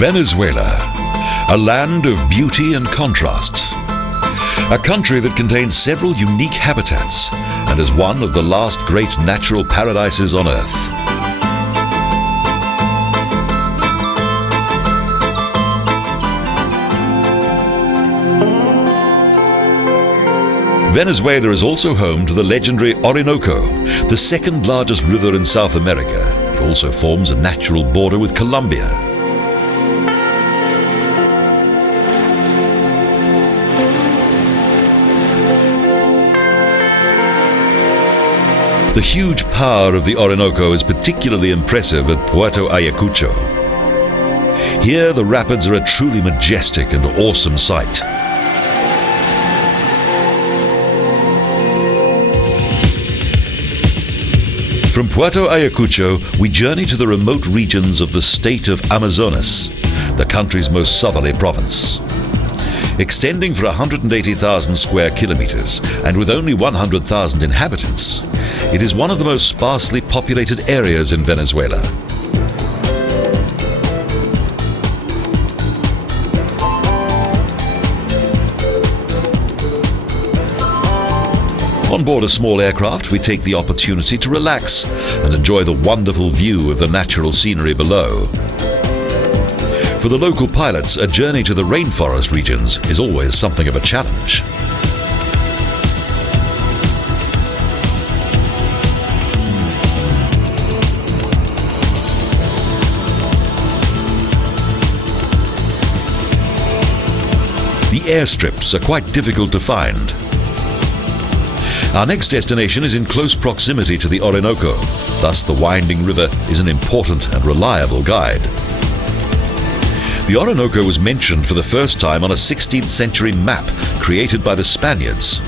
Venezuela, a land of beauty and contrasts. A country that contains several unique habitats and is one of the last great natural paradises on Earth. Venezuela is also home to the legendary Orinoco, the second largest river in South America. It also forms a natural border with Colombia. The huge power of the Orinoco is particularly impressive at Puerto Ayacucho. Here the rapids are a truly majestic and awesome sight. From Puerto Ayacucho, we journey to the remote regions of the state of Amazonas, the country's most southerly province. Extending for 180,000 square kilometers and with only 100,000 inhabitants, it is one of the most sparsely populated areas in Venezuela. On board a small aircraft, we take the opportunity to relax and enjoy the wonderful view of the natural scenery below. For the local pilots, a journey to the rainforest regions is always something of a challenge. The airstrips are quite difficult to find. Our next destination is in close proximity to the Orinoco, thus the winding river is an important and reliable guide. The Orinoco was mentioned for the first time on a 16th century map created by the Spaniards.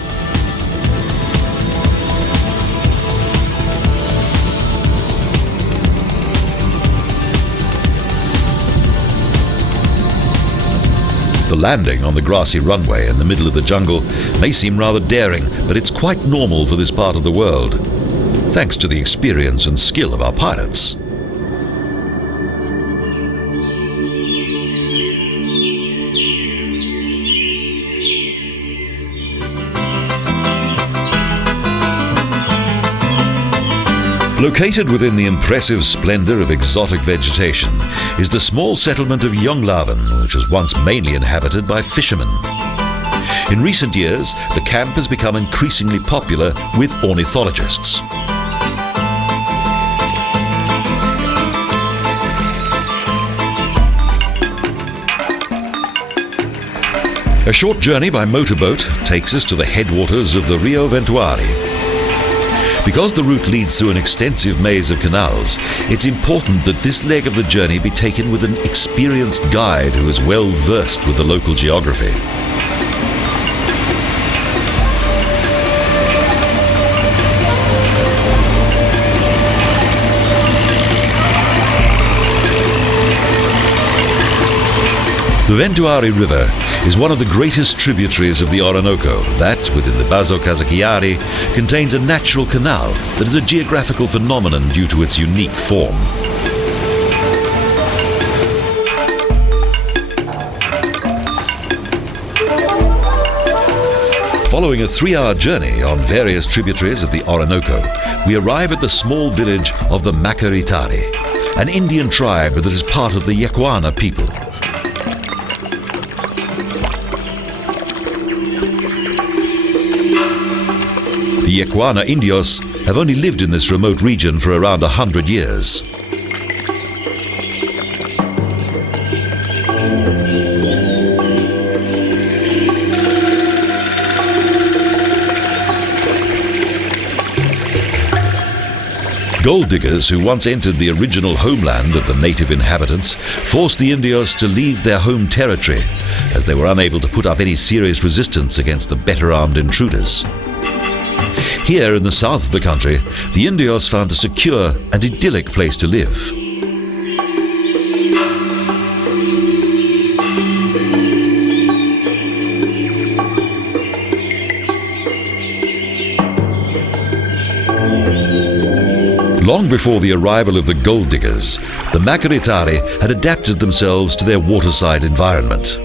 The landing on the grassy runway in the middle of the jungle may seem rather daring, but it's quite normal for this part of the world, thanks to the experience and skill of our pilots. Located within the impressive splendor of exotic vegetation is the small settlement of Llanos, which was once mainly inhabited by fishermen. In recent years, the camp has become increasingly popular with ornithologists. A short journey by motorboat takes us to the headwaters of the Rio Ventuari. Because the route leads through an extensive maze of canals, it's important that this leg of the journey be taken with an experienced guide who is well versed with the local geography. The Ventuari River is one of the greatest tributaries of the Orinoco that, within the Bazo Cazaquiari, contains a natural canal that is a geographical phenomenon due to its unique form. Following a 3-hour journey on various tributaries of the Orinoco, we arrive at the small village of the Makaritari, an Indian tribe that is part of the Yacuana people. The Yacuana Indios have only lived in this remote region for around 100 years. Gold diggers who once entered the original homeland of the native inhabitants forced the Indios to leave their home territory, as they were unable to put up any serious resistance against the better armed intruders. Here in the south of the country, the Indios found a secure and idyllic place to live. Long before the arrival of the gold diggers, the Makaritari had adapted themselves to their waterside environment.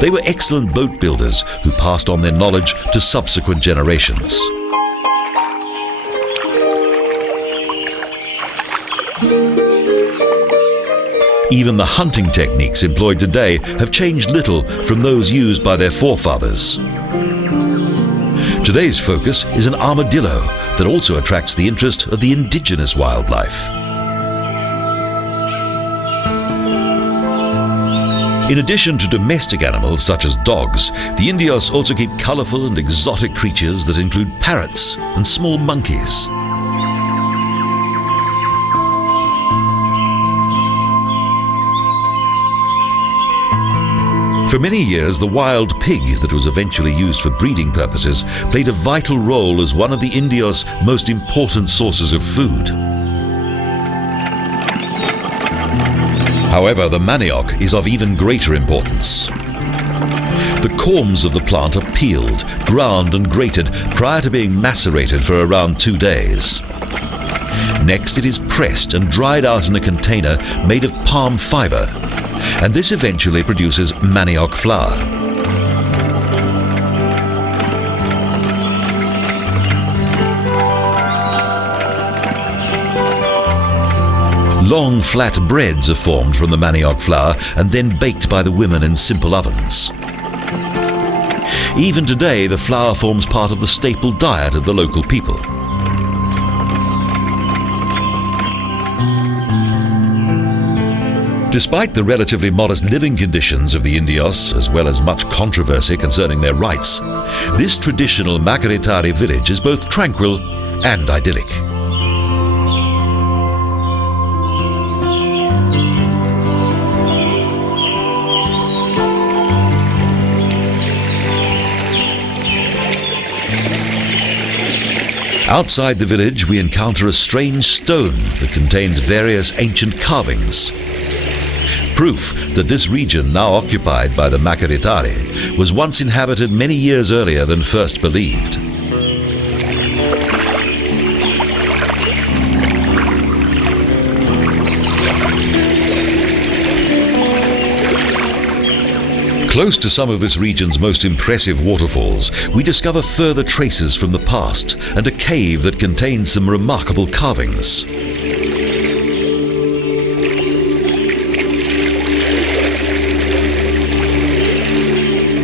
They were excellent boat builders who passed on their knowledge to subsequent generations. Even the hunting techniques employed today have changed little from those used by their forefathers. Today's focus is an armadillo that also attracts the interest of the indigenous wildlife. In addition to domestic animals such as dogs, the Indios also keep colorful and exotic creatures that include parrots and small monkeys. For many years, the wild pig that was eventually used for breeding purposes played a vital role as one of the Indios' most important sources of food. However, the manioc is of even greater importance. The corms of the plant are peeled, ground and grated prior to being macerated for around 2 days. Next, it is pressed and dried out in a container made of palm fiber, and this eventually produces manioc flour. Long flat breads are formed from the manioc flour and then baked by the women in simple ovens. Even today, the flour forms part of the staple diet of the local people. Despite the relatively modest living conditions of the Indios, as well as much controversy concerning their rights, this traditional Makaritari village is both tranquil and idyllic. Outside the village, we encounter a strange stone that contains various ancient carvings. Proof that this region, now occupied by the Makaritari, was once inhabited many years earlier than first believed. Close to some of this region's most impressive waterfalls, we discover further traces from the past and a cave that contains some remarkable carvings.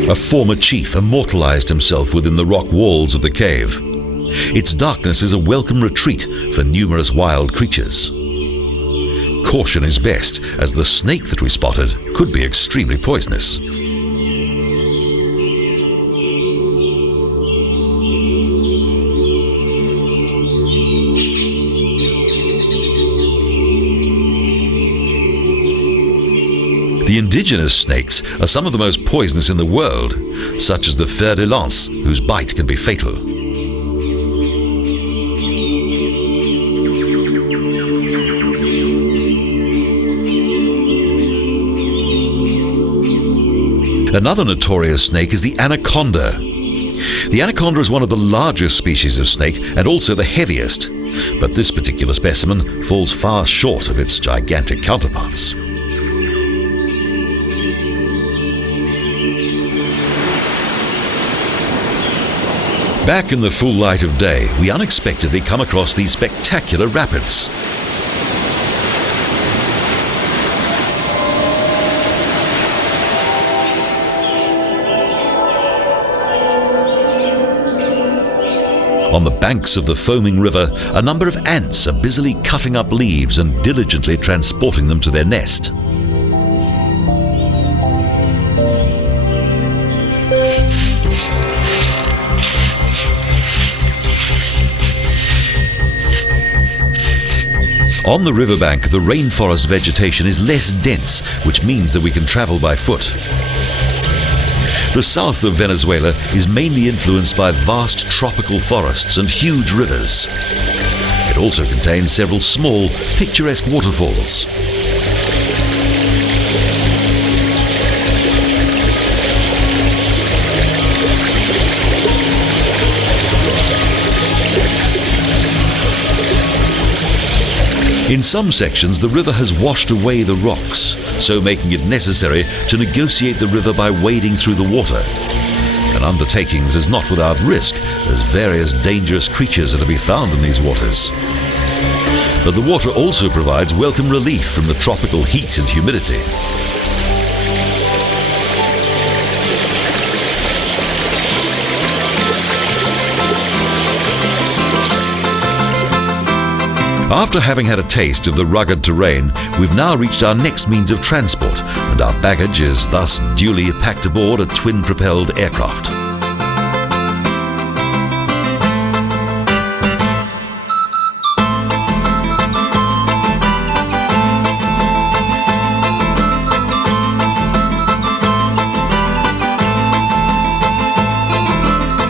A former chief immortalized himself within the rock walls of the cave. Its darkness is a welcome retreat for numerous wild creatures. Caution is best, as the snake that we spotted could be extremely poisonous. The indigenous snakes are some of the most poisonous in the world, such as the fer de lance, whose bite can be fatal. Another notorious snake is the anaconda. The anaconda is one of the largest species of snake and also the heaviest, but this particular specimen falls far short of its gigantic counterparts. Back in the full light of day, we unexpectedly come across these spectacular rapids. On the banks of the foaming river, a number of ants are busily cutting up leaves and diligently transporting them to their nest. On the riverbank, the rainforest vegetation is less dense, which means that we can travel by foot. The south of Venezuela is mainly influenced by vast tropical forests and huge rivers. It also contains several small, picturesque waterfalls. In some sections, the river has washed away the rocks, so making it necessary to negotiate the river by wading through the water. An undertaking that is not without risk, as various dangerous creatures are to be found in these waters. But the water also provides welcome relief from the tropical heat and humidity. After having had a taste of the rugged terrain, we've now reached our next means of transport, and our baggage is thus duly packed aboard a twin-propelled aircraft.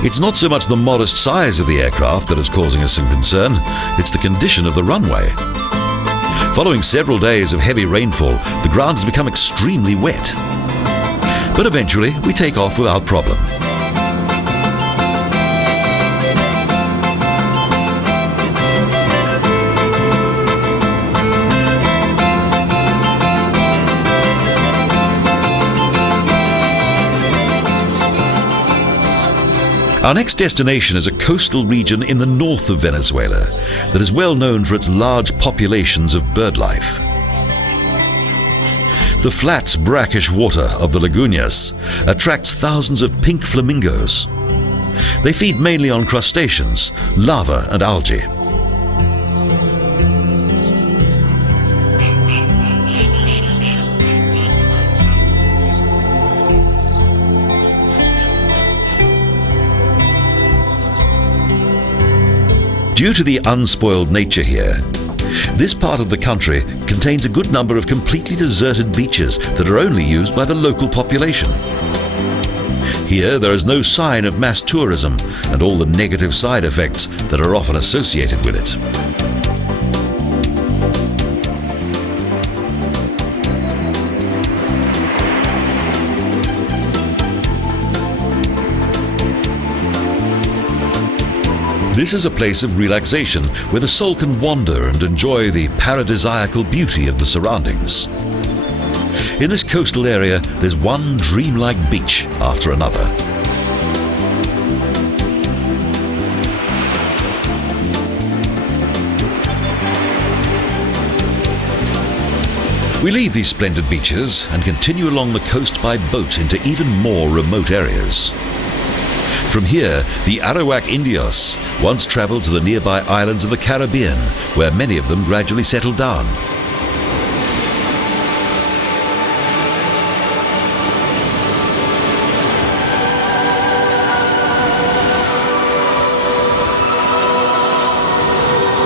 It's not so much the modest size of the aircraft that is causing us some concern, it's the condition of the runway. Following several days of heavy rainfall, the ground has become extremely wet. But eventually, we take off without problem. Our next destination is a coastal region in the north of Venezuela that is well known for its large populations of bird life. The flat, brackish water of the lagunas attracts thousands of pink flamingos. They feed mainly on crustaceans, larvae and algae. Due to the unspoiled nature here, this part of the country contains a good number of completely deserted beaches that are only used by the local population. Here there is no sign of mass tourism and all the negative side effects that are often associated with it. This is a place of relaxation where the soul can wander and enjoy the paradisiacal beauty of the surroundings. In this coastal area, there's one dreamlike beach after another. We leave these splendid beaches and continue along the coast by boat into even more remote areas. From here, the Arawak Indios once traveled to the nearby islands of the Caribbean, where many of them gradually settled down.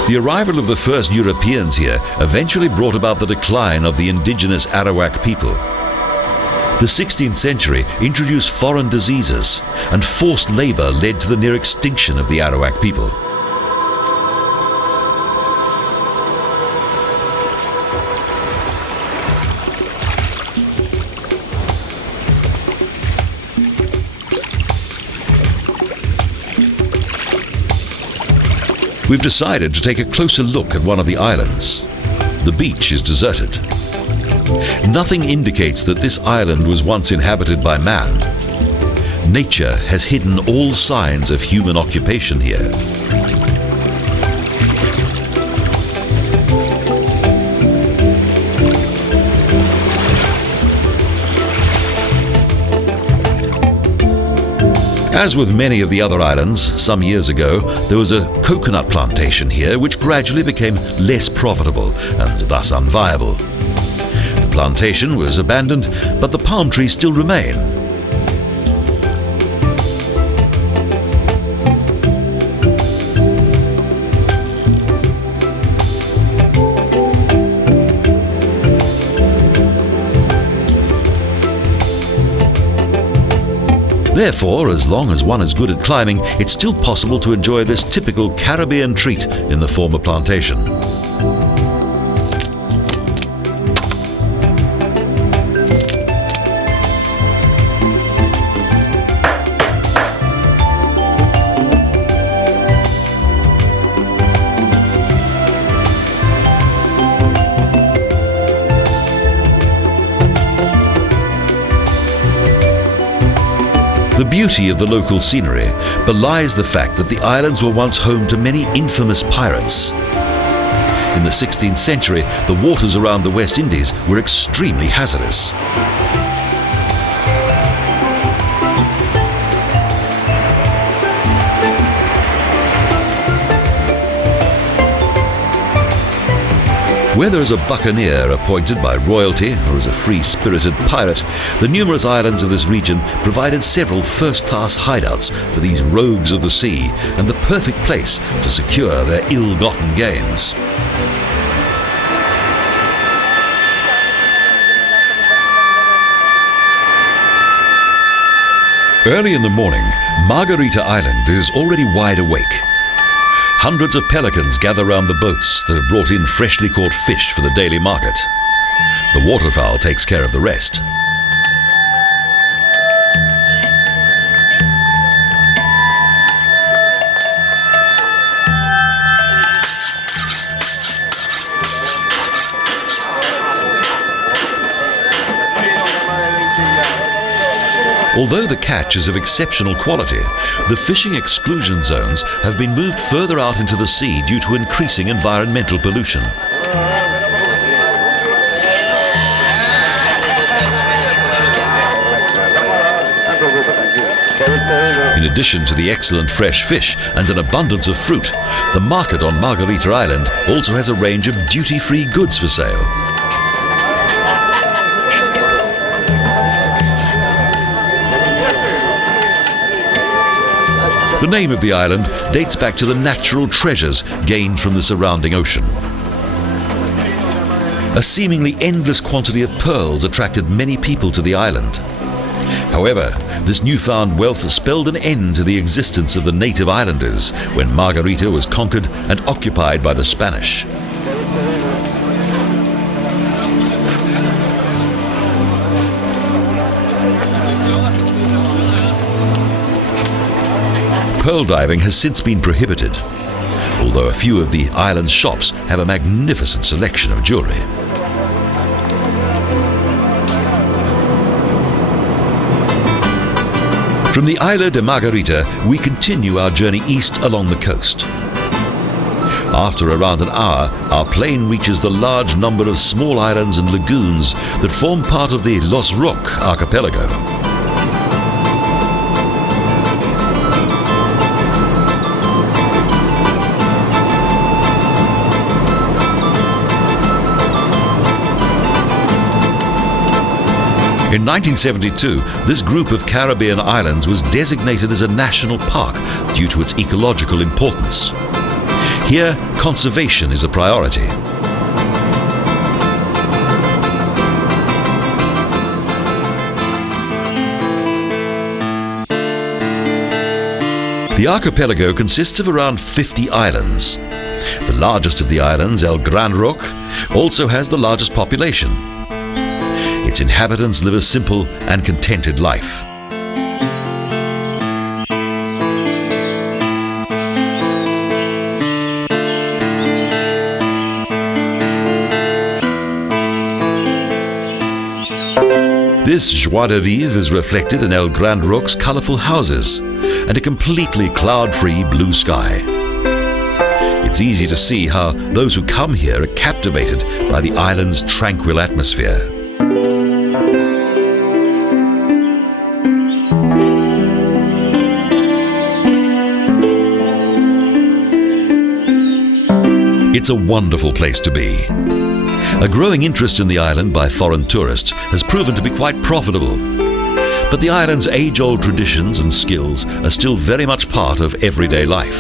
The arrival of the first Europeans here eventually brought about the decline of the indigenous Arawak people. The 16th century introduced foreign diseases, and forced labor led to the near extinction of the Arawak people. We've decided to take a closer look at one of the islands. The beach is deserted. Nothing indicates that this island was once inhabited by man. Nature has hidden all signs of human occupation here. As with many of the other islands, some years ago, there was a coconut plantation here which gradually became less profitable and thus unviable. The plantation was abandoned, but the palm trees still remain. Therefore, as long as one is good at climbing, it's still possible to enjoy this typical Caribbean treat in the former plantation. beauty of the local scenery belies the fact that the islands were once home to many infamous pirates. In the 16th century, the waters around the West Indies were extremely hazardous. Whether as a buccaneer appointed by royalty or as a free-spirited pirate, the numerous islands of this region provided several first-class hideouts for these rogues of the sea and the perfect place to secure their ill-gotten gains. Early in the morning, Makaritari Island is already wide awake. Hundreds of pelicans gather round the boats that have brought in freshly caught fish for the daily market. The waterfowl takes care of the rest. Although the catch is of exceptional quality, the fishing exclusion zones have been moved further out into the sea due to increasing environmental pollution. In addition to the excellent fresh fish and an abundance of fruit, the market on Makaritari Island also has a range of duty-free goods for sale. The name of the island dates back to the natural treasures gained from the surrounding ocean. A seemingly endless quantity of pearls attracted many people to the island. However, this newfound wealth spelled an end to the existence of the native islanders when Makaritari was conquered and occupied by the Spanish. Pearl diving has since been prohibited, although a few of the island's shops have a magnificent selection of jewellery. From the Isla de Margarita, we continue our journey east along the coast. After around an hour, our plane reaches the large number of small islands and lagoons that form part of the Roques Archipelago. In 1972, this group of Caribbean islands was designated as a national park due to its ecological importance. Here, conservation is a priority. The archipelago consists of around 50 islands. The largest of the islands, El Gran Roque, also has the largest population. Its inhabitants live a simple and contented life. This joie de vivre is reflected in El Gran Roque's colourful houses and a completely cloud-free blue sky. It's easy to see how those who come here are captivated by the island's tranquil atmosphere. It's a wonderful place to be. A growing interest in the island by foreign tourists has proven to be quite profitable. But the island's age-old traditions and skills are still very much part of everyday life.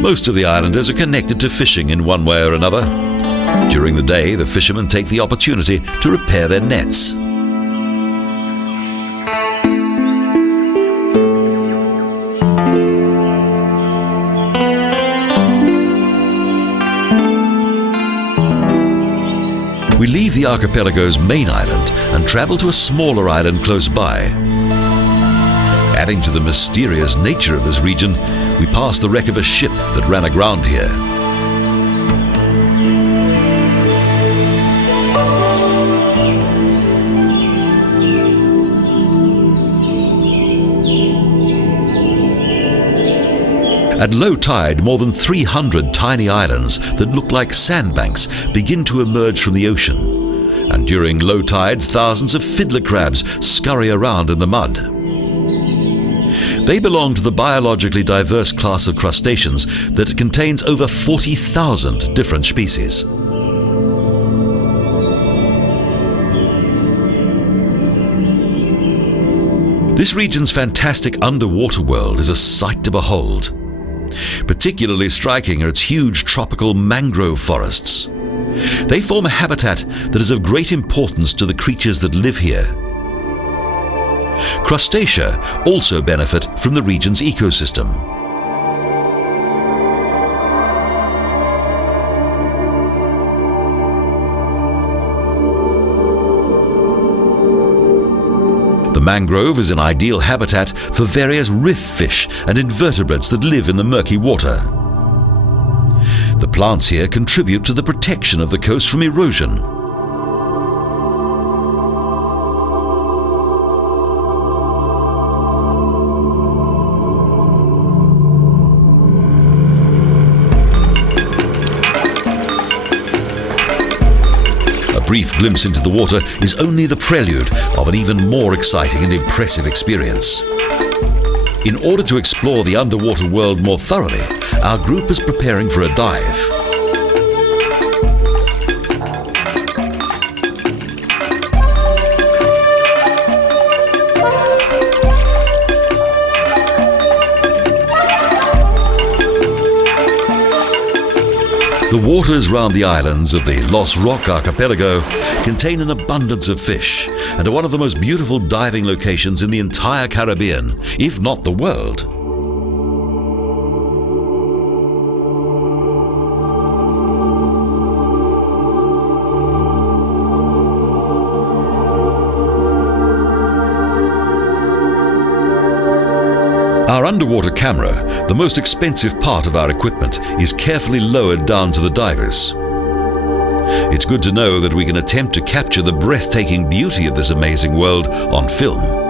Most of the islanders are connected to fishing in one way or another. During the day, the fishermen take the opportunity to repair their nets. We leave the archipelago's main island and travel to a smaller island close by. Adding to the mysterious nature of this region, we pass the wreck of a ship that ran aground here. At low tide, more than 300 tiny islands that look like sandbanks begin to emerge from the ocean. And during low tide, thousands of fiddler crabs scurry around in the mud. They belong to the biologically diverse class of crustaceans that contains over 40,000 different species. This region's fantastic underwater world is a sight to behold. Particularly striking are its huge tropical mangrove forests. They form a habitat that is of great importance to the creatures that live here. Crustacea also benefit from the region's ecosystem. The mangrove is an ideal habitat for various reef fish and invertebrates that live in the murky water. The plants here contribute to the protection of the coast from erosion. A brief glimpse into the water is only the prelude of an even more exciting and impressive experience. In order to explore the underwater world more thoroughly, our group is preparing for a dive. The waters round the islands of the Roques Archipelago contain an abundance of fish and are one of the most beautiful diving locations in the entire Caribbean, if not the world. Our underwater camera, the most expensive part of our equipment, is carefully lowered down to the divers. It's good to know that we can attempt to capture the breathtaking beauty of this amazing world on film.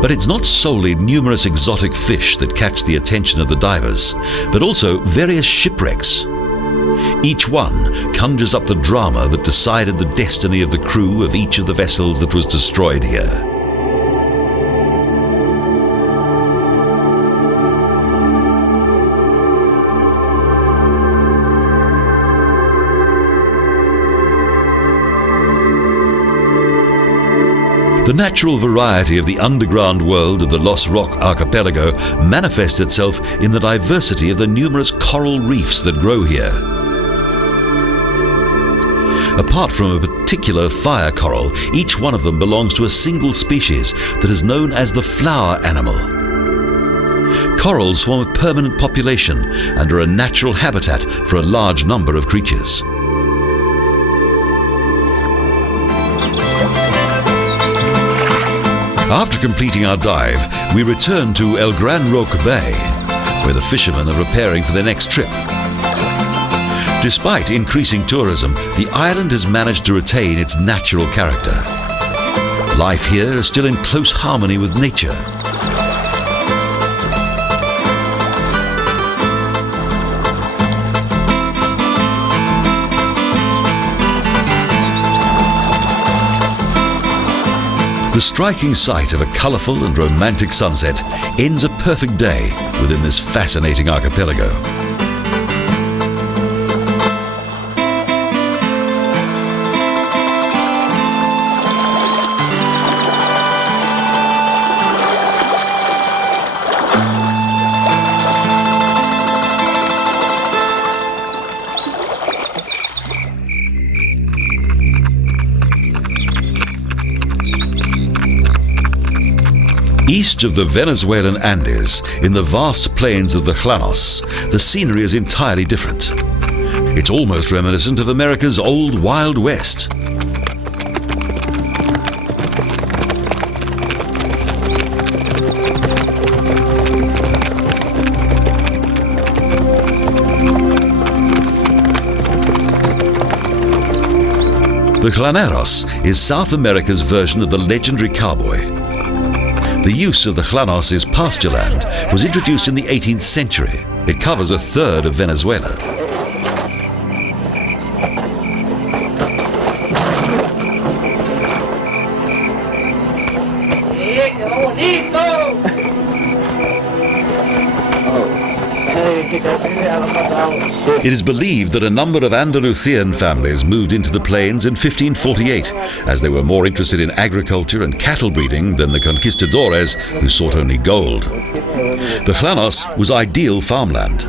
But it's not solely numerous exotic fish that catch the attention of the divers, but also various shipwrecks. Each one conjures up the drama that decided the destiny of the crew of each of the vessels that was destroyed here. The natural variety of the underground world of the Roques Archipelago manifests itself in the diversity of the numerous coral reefs that grow here. Apart from a particular fire coral, each one of them belongs to a single species that is known as the flower animal. Corals form a permanent population and are a natural habitat for a large number of creatures. After completing our dive, we return to El Gran Roque Bay, where the fishermen are preparing for their next trip. Despite increasing tourism, the island has managed to retain its natural character. Life here is still in close harmony with nature. The striking sight of a colourful and romantic sunset ends a perfect day within this fascinating archipelago. East of the Venezuelan Andes, in the vast plains of the Llanos, the scenery is entirely different. It's almost reminiscent of America's old Wild West. The Llaneros is South America's version of the legendary cowboy. The use of the Llanos' pasture land was introduced in the 18th century. It covers a third of Venezuela. It is believed that a number of Andalusian families moved into the plains in 1548, as they were more interested in agriculture and cattle breeding than the conquistadores, who sought only gold. The Llanos was ideal farmland.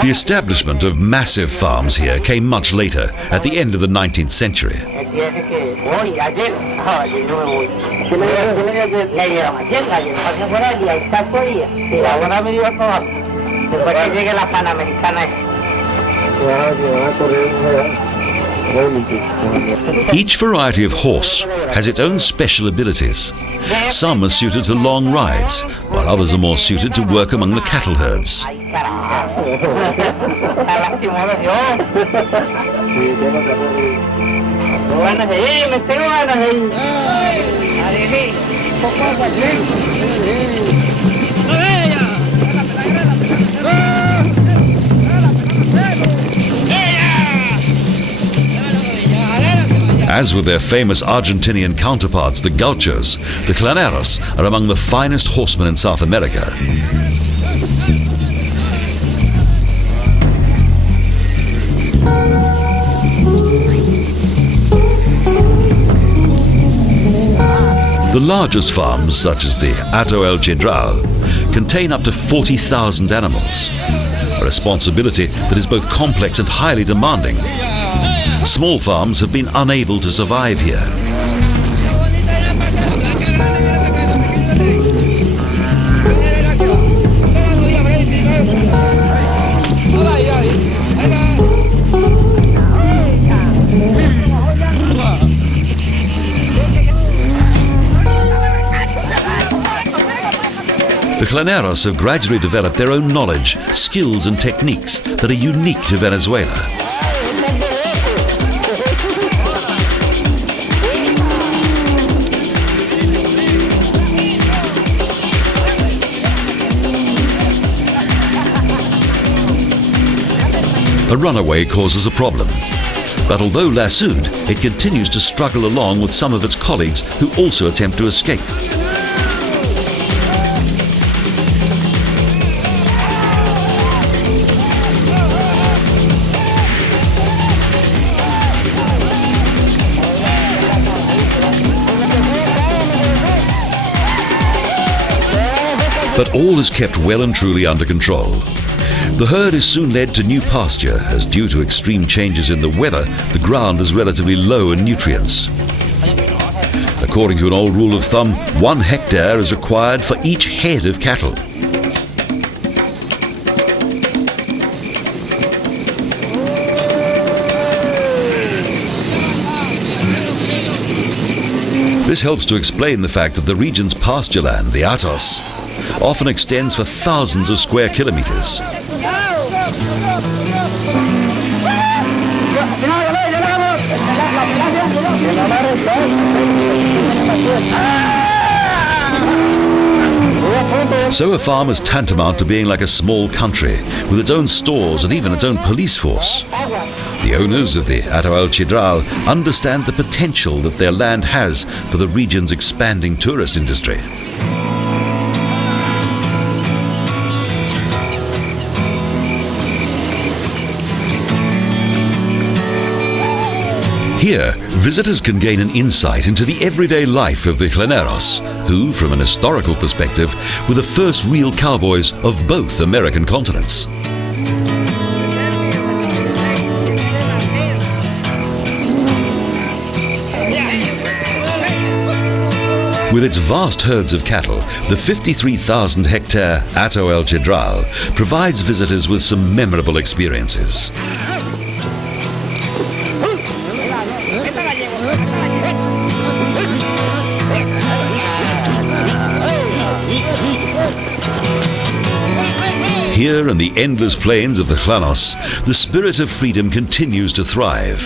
The establishment of massive farms here came much later, at the end of the 19th century. Each variety of horse has its own special abilities. Some are suited to long rides, while others are more suited to work among the cattle herds. As with their famous Argentinian counterparts, the gauchos, the Llaneros are among the finest horsemen in South America. The largest farms, such as the Hato El Chedral, contain up to 40,000 animals, a responsibility that is both complex and highly demanding. Small farms have been unable to survive here. The Llaneros have gradually developed their own knowledge, skills and techniques that are unique to Venezuela. A runaway causes a problem, but although lassoed, it continues to struggle along with some of its colleagues who also attempt to escape. But all is kept well and truly under control. The herd is soon led to new pasture, as due to extreme changes in the weather, the ground is relatively low in nutrients. According to an old rule of thumb, 1 hectare is required for each head of cattle. This helps to explain the fact that the region's pasture land, the Hatos, often extends for thousands of square kilometers. So a farm is tantamount to being like a small country, with its own stores and even its own police force. The owners of the Hato El Chedral understand the potential that their land has for the region's expanding tourist industry. Here, visitors can gain an insight into the everyday life of the Llaneros, who, from an historical perspective, were the first real cowboys of both American continents. With its vast herds of cattle, the 53,000-hectare Hato El Chedral provides visitors with some memorable experiences. Here in the endless plains of the Llanos, the spirit of freedom continues to thrive.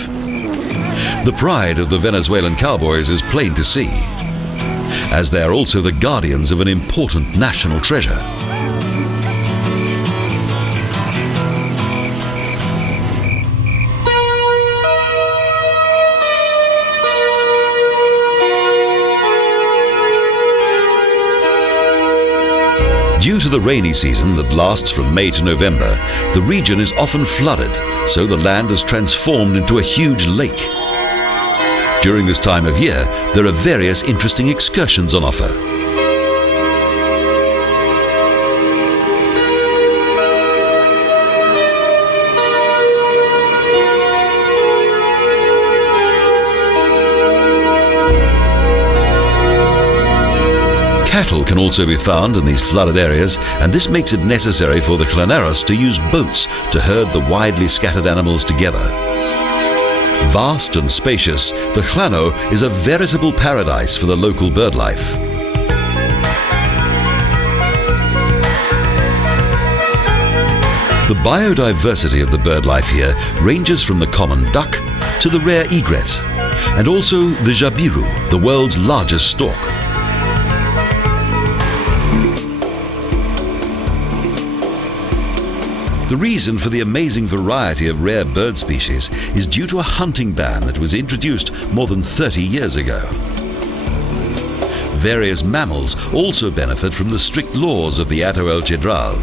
The pride of the Venezuelan cowboys is plain to see, as they are also the guardians of an important national treasure. Due to the rainy season that lasts from May to November, the region is often flooded, so the land is transformed into a huge lake. During this time of year, there are various interesting excursions on offer. Cattle can also be found in these flooded areas, and this makes it necessary for the Llaneros to use boats to herd the widely scattered animals together. Vast and spacious, the Llano is a veritable paradise for the local bird life. The biodiversity of the bird life here ranges from the common duck to the rare egret, and also the jabiru, the world's largest stork. The reason for the amazing variety of rare bird species is due to a hunting ban that was introduced more than 30 years ago. Various mammals also benefit from the strict laws of the Hato El Chedral.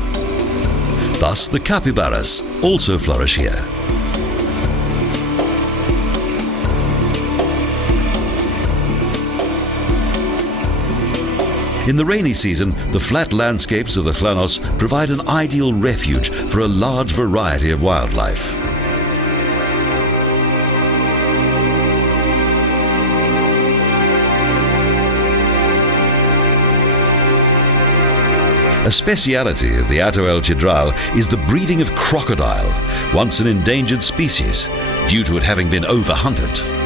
Thus, the capybaras also flourish here. In the rainy season, the flat landscapes of the Llanos provide an ideal refuge for a large variety of wildlife. A speciality of the Hato El Chedral is the breeding of crocodile, once an endangered species, due to it having been overhunted.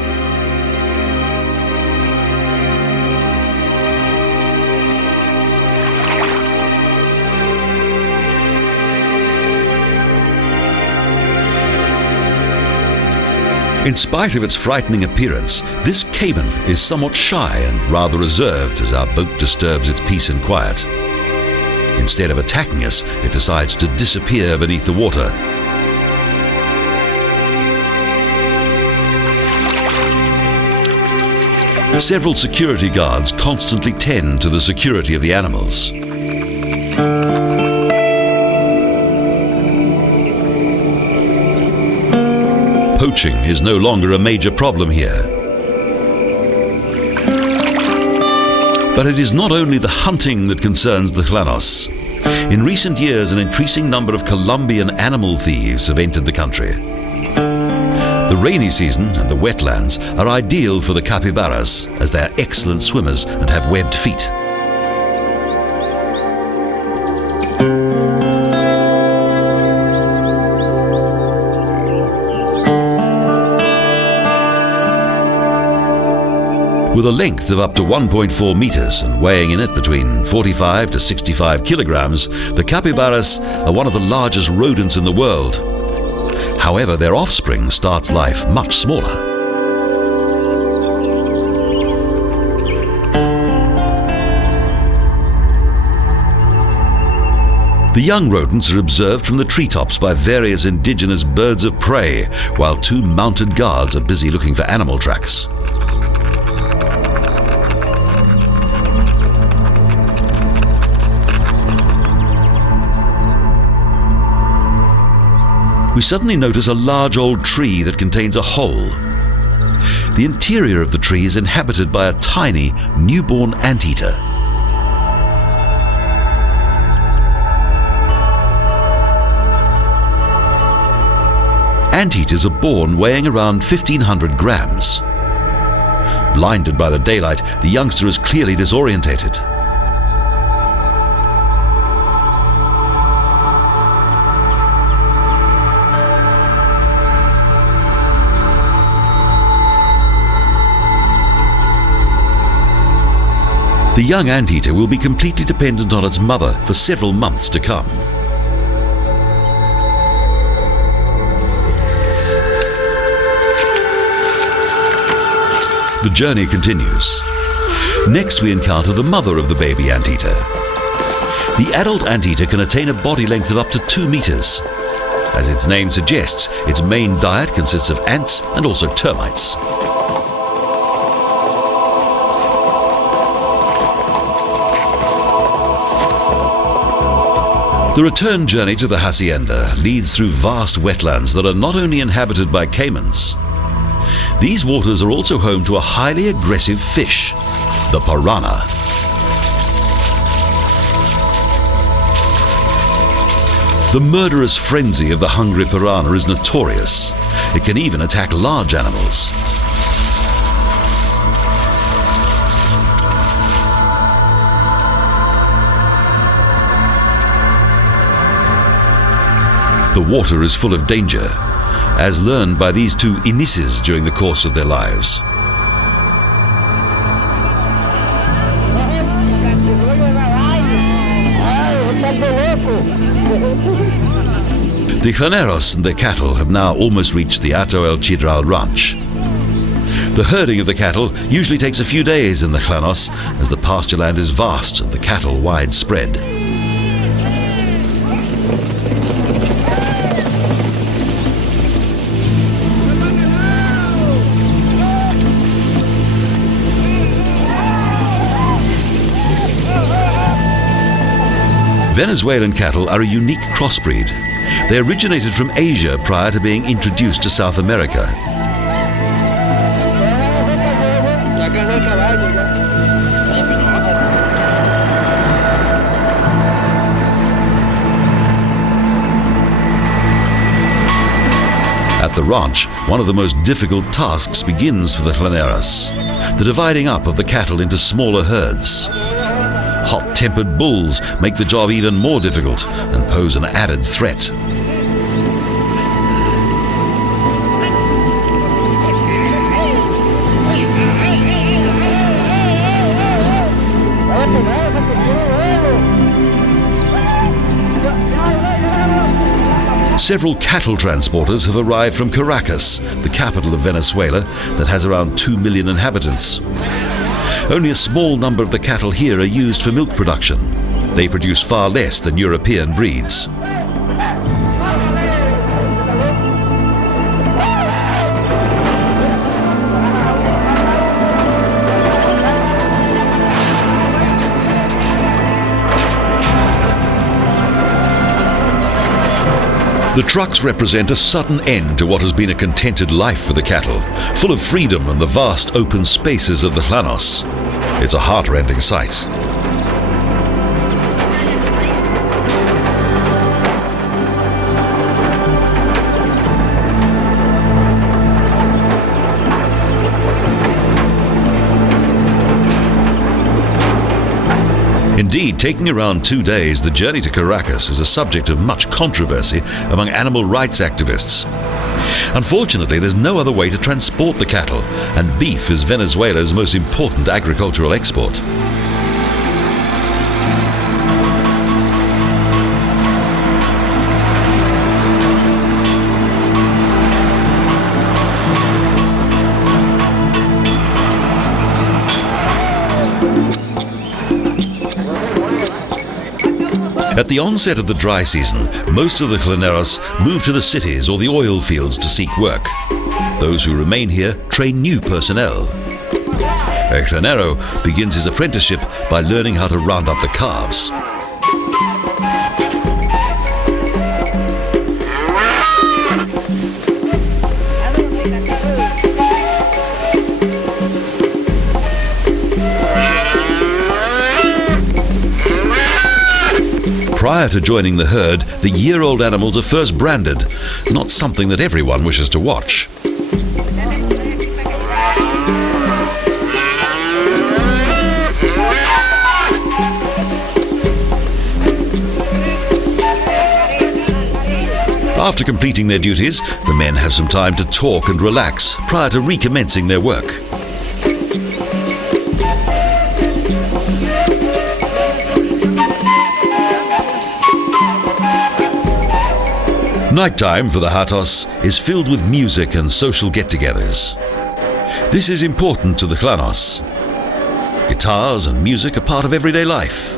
In spite of its frightening appearance, this caiman is somewhat shy and rather reserved as our boat disturbs its peace and quiet. Instead of attacking us, it decides to disappear beneath the water. Several security guards constantly tend to the security of the animals. Poaching is no longer a major problem here. But it is not only the hunting that concerns the Llanos. In recent years, an increasing number of Colombian animal thieves have entered the country. The rainy season and the wetlands are ideal for the capybaras, as they are excellent swimmers and have webbed feet. With a length of up to 1.4 meters and weighing in it between 45 to 65 kilograms, the capybaras are one of the largest rodents in the world. However, their offspring starts life much smaller. The young rodents are observed from the treetops by various indigenous birds of prey, while two mounted guards are busy looking for animal tracks. We suddenly notice a large old tree that contains a hole. The interior of the tree is inhabited by a tiny, newborn anteater. Anteaters are born weighing around 1,500 grams. Blinded by the daylight, the youngster is clearly disorientated. The young anteater will be completely dependent on its mother for several months to come. The journey continues. Next we encounter the mother of the baby anteater. The adult anteater can attain a body length of up to 2 meters. As its name suggests, its main diet consists of ants and also termites. The return journey to the hacienda leads through vast wetlands that are not only inhabited by caimans. These waters are also home to a highly aggressive fish, the piranha. The murderous frenzy of the hungry piranha is notorious. It can even attack large animals. The water is full of danger, as learned by these two inises during the course of their lives. The Llaneros and their cattle have now almost reached the Hato El Chidral ranch. The herding of the cattle usually takes a few days in the Llanos, as the pasture land is vast and the cattle widespread. Venezuelan cattle are a unique crossbreed. They originated from Asia prior to being introduced to South America. At the ranch, one of the most difficult tasks begins for the Llaneros, the dividing up of the cattle into smaller herds. Hot-tempered bulls make the job even more difficult and pose an added threat. Several cattle transporters have arrived from Caracas, the capital of Venezuela, that has around 2 million inhabitants. Only a small number of the cattle here are used for milk production. They produce far less than European breeds. The trucks represent a sudden end to what has been a contented life for the cattle, full of freedom and the vast open spaces of the Llanos. It's a heart-rending sight. Indeed, taking around 2 days, the journey to Caracas is a subject of much controversy among animal rights activists. Unfortunately, there's no other way to transport the cattle, and beef is Venezuela's most important agricultural export. At the onset of the dry season, most of the Llaneros move to the cities or the oil fields to seek work. Those who remain here train new personnel. A Llanero begins his apprenticeship by learning how to round up the calves. Prior to joining the herd, the year-old animals are first branded, not something that everyone wishes to watch. After completing their duties, the men have some time to talk and relax prior to recommencing their work. Nighttime for the Hatos is filled with music and social get-togethers. This is important to the Llanos. Guitars and music are part of everyday life.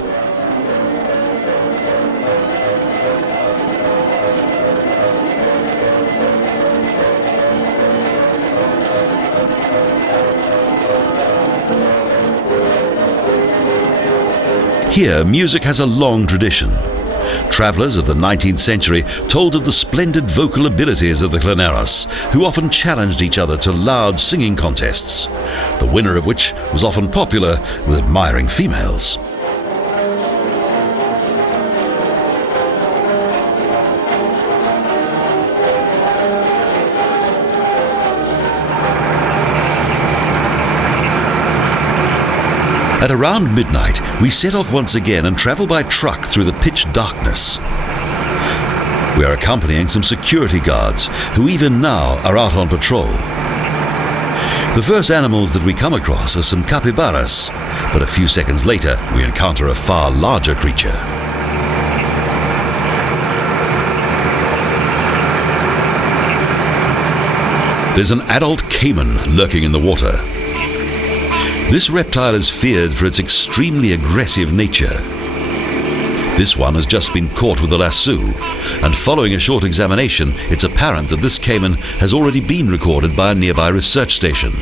Here, music has a long tradition. Travellers of the 19th century told of the splendid vocal abilities of the Llaneros, who often challenged each other to loud singing contests, the winner of which was often popular with admiring females. At around midnight, we set off once again and travel by truck through the pitch darkness. We are accompanying some security guards who even now are out on patrol. The first animals that we come across are some capybaras, but a few seconds later we encounter a far larger creature. There's an adult caiman lurking in the water. This reptile is feared for its extremely aggressive nature. This one has just been caught with a lasso, and following a short examination, it's apparent that this caiman has already been recorded by a nearby research station.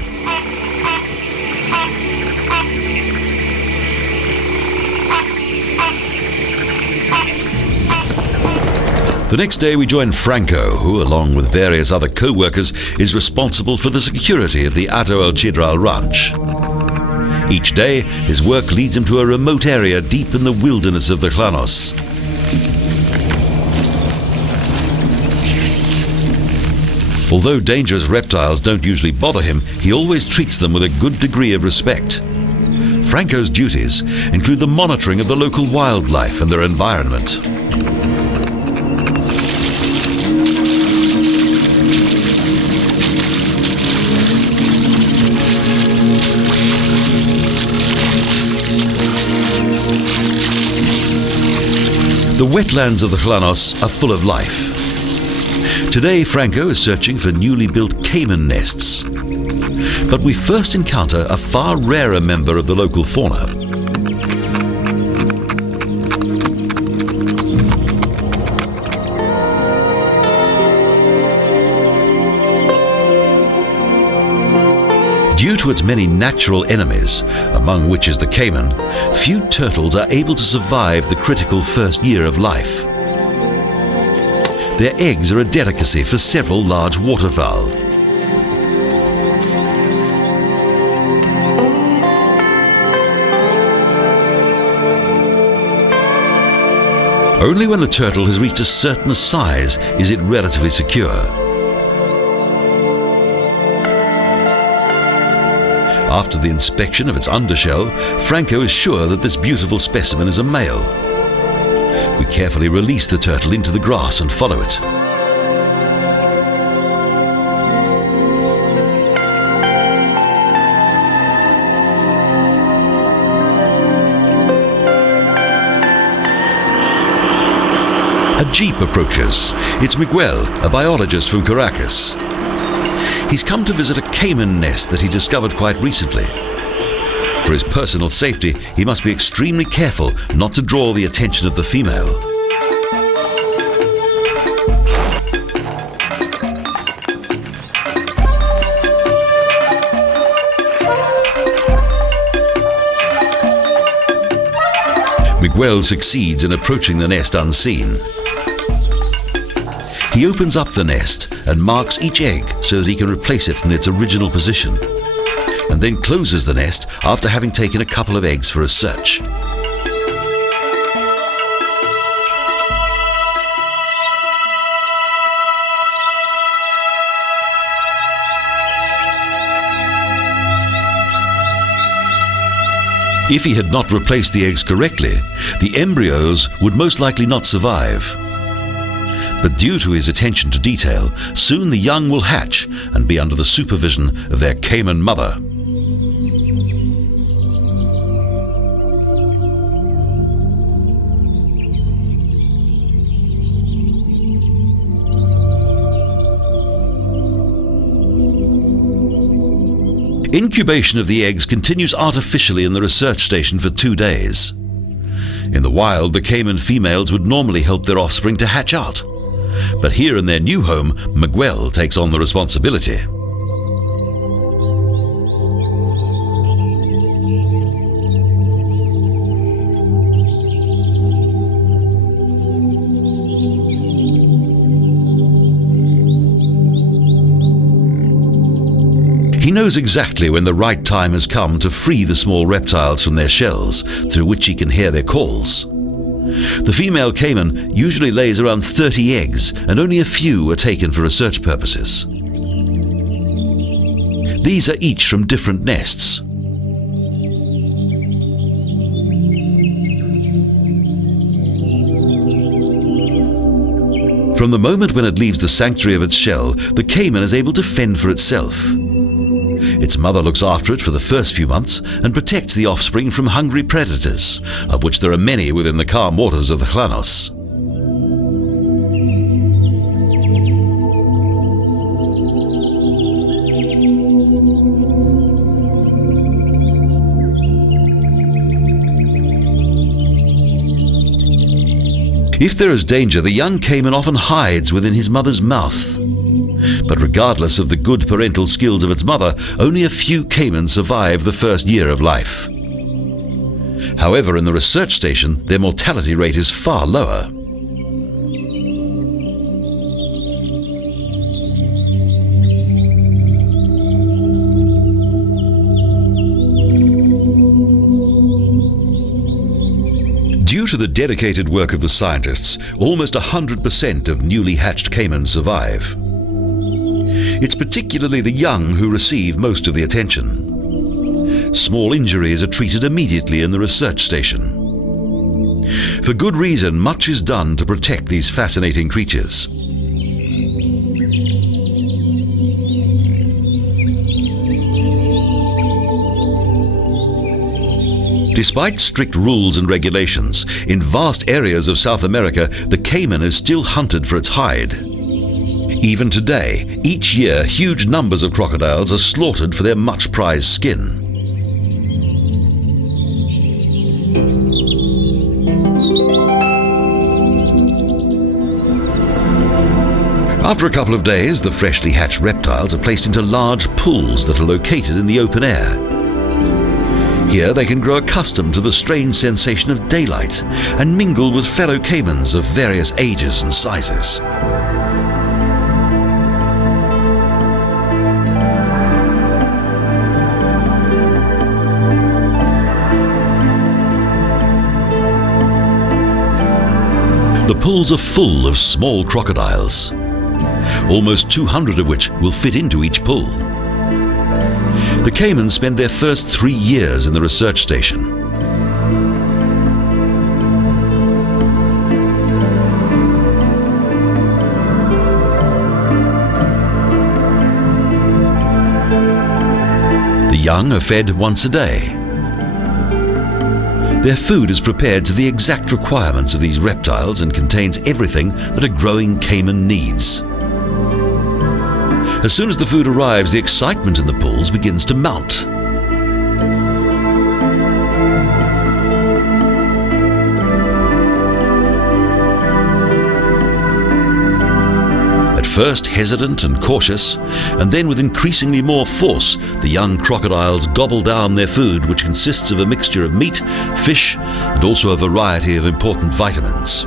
The next day we join Franco, who, along with various other co-workers, is responsible for the security of the Alto El Chidral ranch. Each day, his work leads him to a remote area deep in the wilderness of the Llanos. Although dangerous reptiles don't usually bother him, he always treats them with a good degree of respect. Franco's duties include the monitoring of the local wildlife and their environment. The wetlands of the Llanos are full of life. Today, Franco is searching for newly built caiman nests. But we first encounter a far rarer member of the local fauna. Due to its many natural enemies, among which is the caiman, few turtles are able to survive the critical first year of life. Their eggs are a delicacy for several large waterfowl. Only when the turtle has reached a certain size is it relatively secure. After the inspection of its undershell, Franco is sure that this beautiful specimen is a male. We carefully release the turtle into the grass and follow it. A jeep approaches. It's Miguel, a biologist from Caracas. He's come to visit a caiman nest that he discovered quite recently. For his personal safety, he must be extremely careful not to draw the attention of the female. Miguel succeeds in approaching the nest unseen. He opens up the nest and marks each egg so that he can replace it in its original position, and then closes the nest after having taken a couple of eggs for a search. If he had not replaced the eggs correctly, the embryos would most likely not survive. But due to his attention to detail, soon the young will hatch and be under the supervision of their caiman mother. Incubation of the eggs continues artificially in the research station for 2 days. In the wild, the caiman females would normally help their offspring to hatch out. But here in their new home, Miguel takes on the responsibility. He knows exactly when the right time has come to free the small reptiles from their shells, through which he can hear their calls. The female caiman usually lays around 30 eggs, and only a few are taken for research purposes. These are each from different nests. From the moment when it leaves the sanctuary of its shell, the caiman is able to fend for itself. Its mother looks after it for the first few months and protects the offspring from hungry predators, of which there are many within the calm waters of the Llanos. If there is danger, the young caiman often hides within his mother's mouth. But regardless of the good parental skills of its mother, only a few caimans survive the first year of life. However, in the research station, their mortality rate is far lower. Due to the dedicated work of the scientists, almost 100% of newly hatched caimans survive. It's particularly the young who receive most of the attention. Small injuries are treated immediately in the research station. For good reason, much is done to protect these fascinating creatures. Despite strict rules and regulations, in vast areas of South America, the caiman is still hunted for its hide. Even today, each year, huge numbers of crocodiles are slaughtered for their much-prized skin. After a couple of days, the freshly hatched reptiles are placed into large pools that are located in the open air. Here they can grow accustomed to the strange sensation of daylight and mingle with fellow caimans of various ages and sizes. The pools are full of small crocodiles, almost 200 of which will fit into each pool. The caimans spend their first 3 years in the research station. The young are fed once a day. Their food is prepared to the exact requirements of these reptiles and contains everything that a growing caiman needs. As soon as the food arrives, the excitement in the pools begins to mount. At first hesitant and cautious, and then with increasingly more force, the young crocodiles gobble down their food, which consists of a mixture of meat, fish, and also a variety of important vitamins.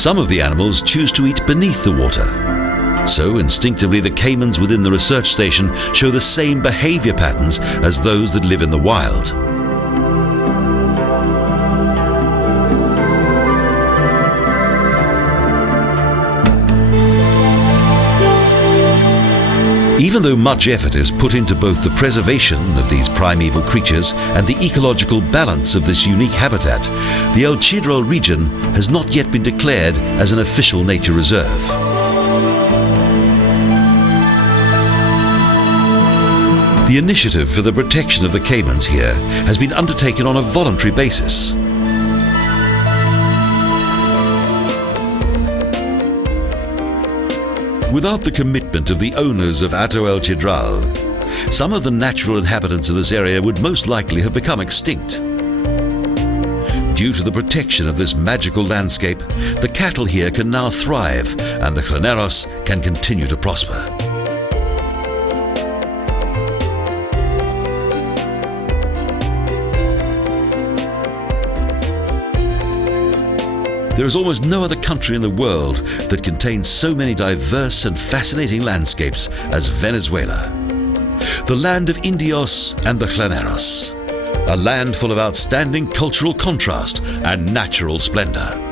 Some of the animals choose to eat beneath the water. So instinctively the caimans within the research station show the same behavior patterns as those that live in the wild. Even though much effort is put into both the preservation of these primeval creatures and the ecological balance of this unique habitat, the El Chidrol region has not yet been declared as an official nature reserve. The initiative for the protection of the caimans here has been undertaken on a voluntary basis. Without the commitment of the owners of Hato El Chidral, some of the natural inhabitants of this area would most likely have become extinct. Due to the protection of this magical landscape, the cattle here can now thrive and the Llaneros can continue to prosper. There is almost no other country in the world that contains so many diverse and fascinating landscapes as Venezuela. The land of Indios and the Llaneros. A land full of outstanding cultural contrast and natural splendor.